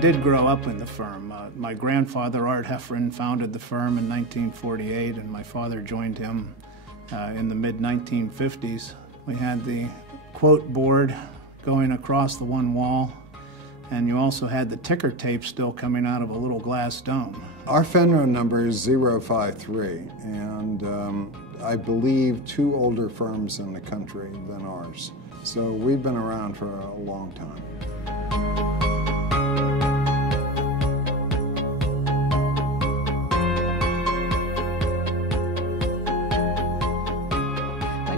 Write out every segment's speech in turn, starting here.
did grow up in the firm. My grandfather, Art Hefren, founded the firm in 1948, and my father joined him in the mid-1950s. We had the quote board going across the one wall, and you also had the ticker tape still coming out of a little glass dome. Our FINRA number is 053, and I believe 2 older firms in the country than ours. So we've been around for a long time.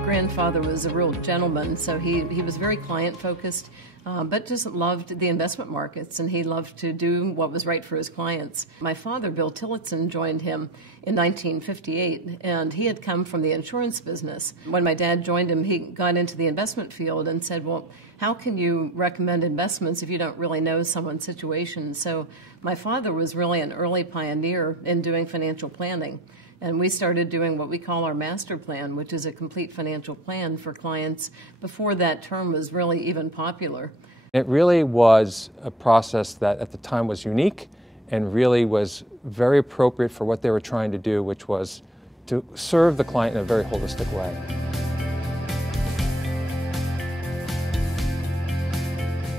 Grandfather was a real gentleman, so he was very client-focused, but just loved the investment markets, and he loved to do what was right for his clients. My father, Bill Tillotson, joined him in 1958, and he had come from the insurance business. When my dad joined him, he got into the investment field and said, well, how can you recommend investments if you don't really know someone's situation? So my father was really an early pioneer in doing financial planning. And we started doing what we call our master plan, which is a complete financial plan for clients before that term was really even popular. It really was a process that at the time was unique and really was very appropriate for what they were trying to do, which was to serve the client in a very holistic way.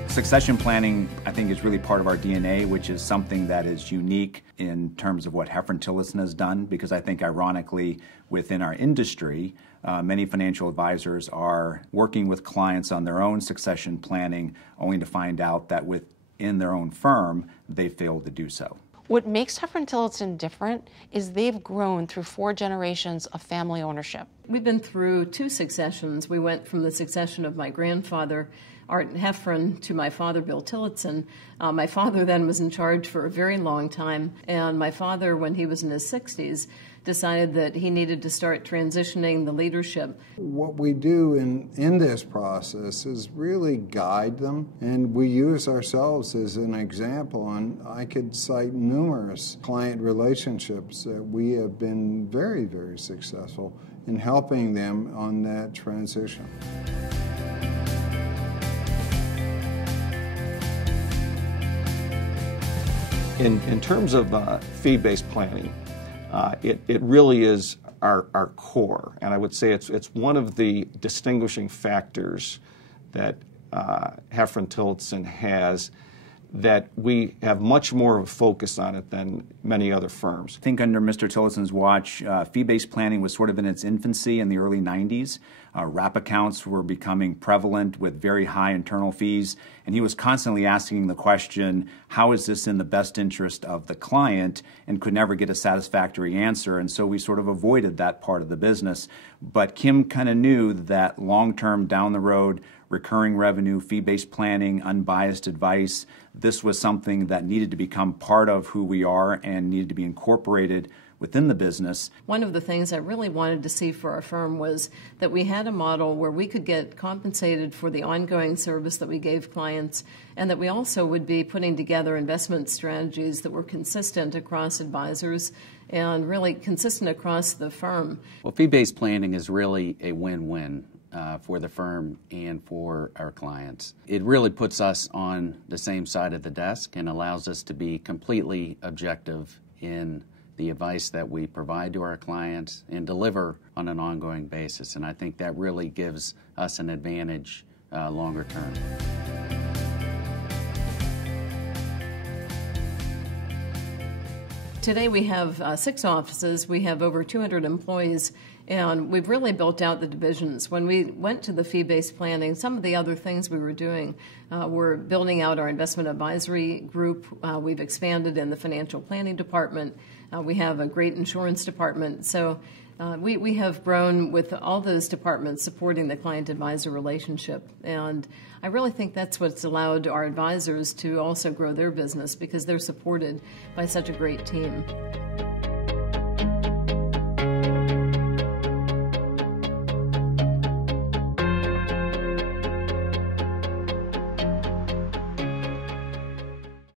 Succession planning, I think, is really part of our DNA, which is something that is unique in terms of what Hefren-Tillotson has done, because I think, ironically, within our industry, many financial advisors are working with clients on their own succession planning, only to find out that within their own firm, they failed to do so. What makes Hefren-Tillotson different is they've grown through 4 generations of family ownership. We've been through 2 successions. We went from the succession of my grandfather, Art Hefren, to my father, Bill Tillotson. My father then was in charge for a very long time, and my father, when he was in his 60s, decided that he needed to start transitioning the leadership. What we do in this process is really guide them, and we use ourselves as an example, and I could cite numerous client relationships that we have been very, very successful in helping them on that transition. In terms of fee-based planning, it really is our core, and I would say it's one of the distinguishing factors that Hefren-Tillotson has, that we have much more of a focus on it than many other firms. I think under Mr. Tillotson's watch, fee-based planning was sort of in its infancy in the early 90s. Wrap accounts were becoming prevalent with very high internal fees, and he was constantly asking the question, how is this in the best interest of the client, and could never get a satisfactory answer, and so we sort of avoided that part of the business. But Kim kind of knew that long-term, down the road, recurring revenue, fee-based planning, unbiased advice, this was something that needed to become part of who we are and needed to be incorporated within the business. One of the things I really wanted to see for our firm was that we had a model where we could get compensated for the ongoing service that we gave clients, and that we also would be putting together investment strategies that were consistent across advisors and really consistent across the firm. Well, fee-based planning is really a win-win for the firm and for our clients. It really puts us on the same side of the desk and allows us to be completely objective in the advice that we provide to our clients and deliver on an ongoing basis. And I think that really gives us an advantage longer term. Today we have 6 offices, we have over 200 employees, and we've really built out the divisions. When we went to the fee-based planning, some of the other things we were doing were building out our investment advisory group. We've expanded in the financial planning department. We have a great insurance department. So we have grown with all those departments supporting the client-advisor relationship. And I really think that's what's allowed our advisors to also grow their business, because they're supported by such a great team.